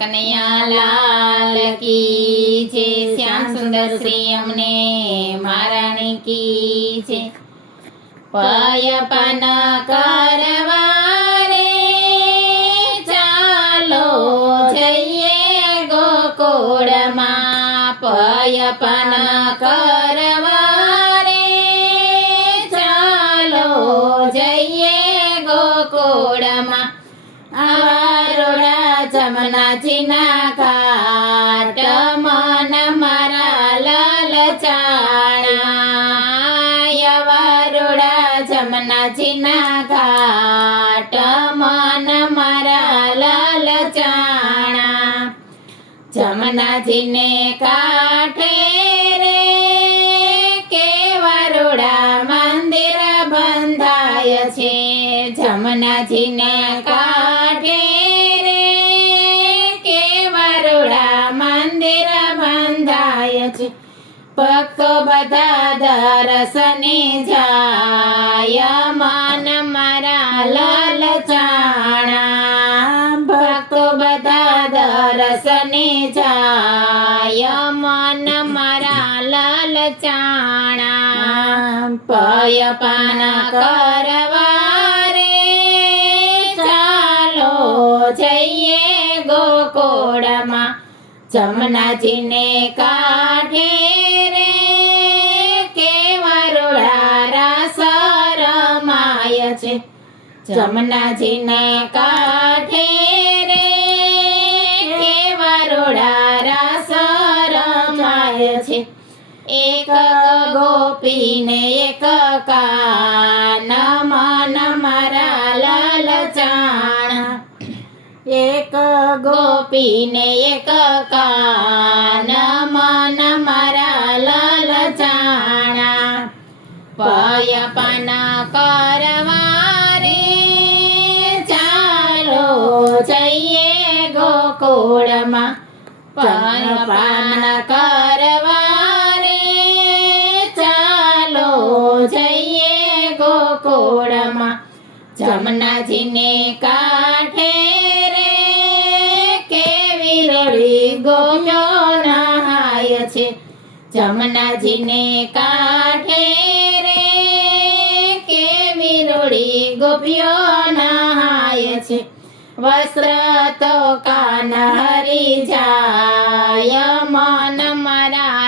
કનૈયા લાલ કી છે, શ્યામ સુંદર શ્રી અમને મહારાણી કી છે। પયપન કરવા રે ચાલો જઈએ ગોકુળમાં, પયપન કરવા રે ચાલો જઈએ ગોકુળમાં। આવા જમનાજીના ઘાટ મન મારા લલચાણા, યવારોડા જમનાજીના ઘાટ મન મારા લલચાણા। જમનાજીને કાંઠે રે કેવરોડા મંદિર બંધાય છે, જમનાજીને કાંઠે રે કેવરોડા મંદિર બંધાય છે। ભક્તો બધા દર્શને જાય મન મારા લલચાણા, ભક્તો બધા દર્શને જાય મન મારા લલચાણા। પયપાન કરવા રે ચાલો જઈએ ગોકુળમાં, જમનાજીને કાંઠે રે કેવરોડા રાસ રમાય છે, જમનાજીને કાંઠે રે કેવરોડા રાસ રમાય છે। એક ગોપીને એક કાન મન મારા લલચાણા, એક ગોપીને એક કાન મન મારા લલચાણા। પયપાન કરવા રે ચાલો જઈએ ગોકુળમાં, પયપાન કરવા રે ચાલો જઈએ ગોકુળમાં, જમનાજીને કાંઠે રે કેવરોડી ગોપીઓ નહાય છે, જમનાજીને કાંઠે રે કેવરોડી ગોપીઓ નહાય છે। વસ્ત્ર તો કાન હરી જાય મન મારા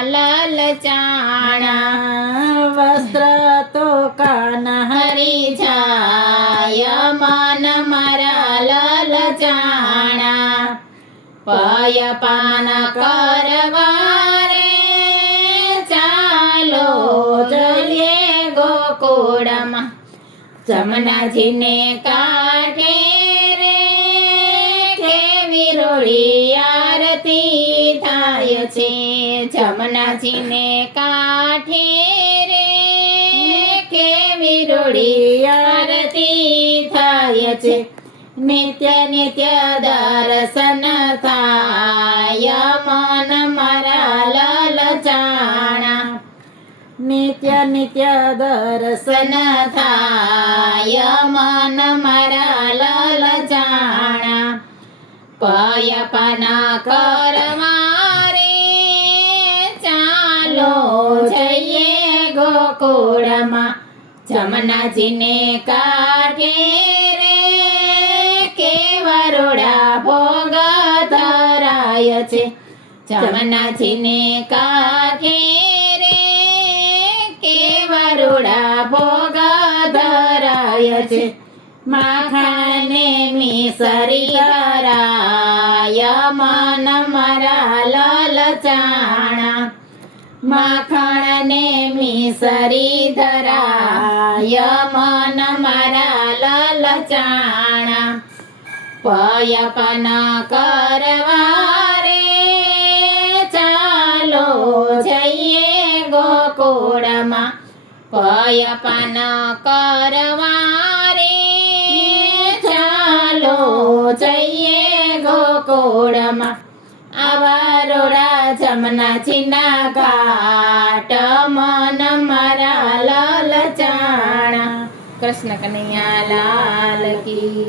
લલચાણા, વસ્ત્ર તો કાન હરી જાય મન મારા લલચાણા। પયપાન કરવા રે ચાલો જઈએ ગોકુળમાં, જમનાજીને કાંઠે રે કેવરોડી આરતી થાય છે, જમનાજીને કાંઠે રે કેવરોડી આરતી થાય છે। નિત્ય નિત્ય દર્શન થાય મન મારા લલચાણા, નિત્ય નિત્ય દર્શન થાય મન મારા લલચાણા। પયપાન કરવા રે ચાલો જઈએ ગોકુળમાં, જમનાજીને કાંઠે રે કેવરોડા ભોગ ધરાય છે, જમનાજીને કાંઠે રે કેવરોડા ભોગ ધરાય છે। માખણને મિસરી ધરાય મન મારા લલચાણા, માખણને મિસરી ધરાય મન મારા લલચાણા। પયપાન કરવા રે ચાલો જઈએ ગોકુળમાં, પયપાન કરવા રે ચાલો જઈએ ગોકુળમાં। આવારોડા જમનાજીના ઘાટ મન મારા લલચાણા। કૃષ્ણ કનૈયા લાલ કી।